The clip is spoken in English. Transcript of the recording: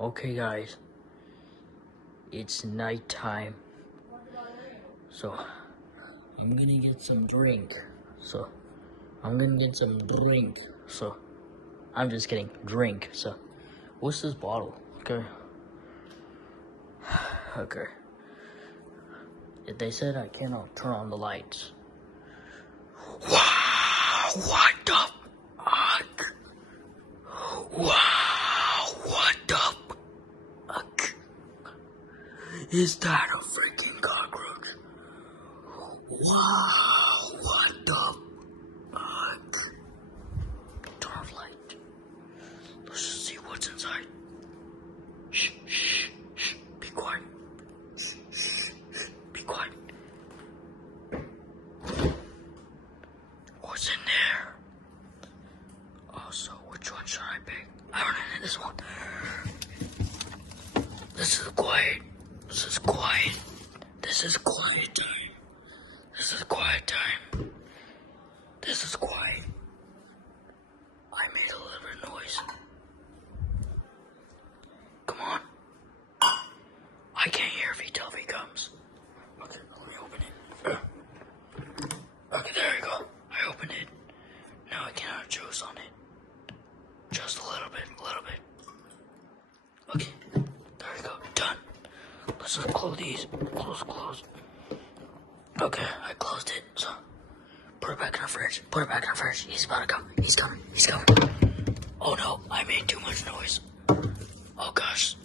Okay guys, it's nighttime, so I'm gonna get some drink, so I'm just kidding, drink, so, what's this bottle? Okay, okay, they said I cannot turn on the lights. Wow, what the fuck? Wow, what the fuck? Is that a freaking cockroach? Wow, what the fuck? Turn off light. Let's just see what's inside. Shh, shh, shh, be quiet. Shh, shh, shh, be quiet. What's in there? Oh, so which one should I pick? I don't know, this one. This is quiet. This is quiet. This is quiet time. This is quiet time. This is quiet. I made a little bit of noise. Come on. I can't hear if he comes. Okay, let me open it. Okay, there you go. I opened it. Now I can have juice on it. Just a little bit, Okay, there we go, done. Let's just close these. Close. Okay, I closed it, so put it back in the fridge. He's about to come. He's coming. Oh no, I made too much noise. Oh gosh.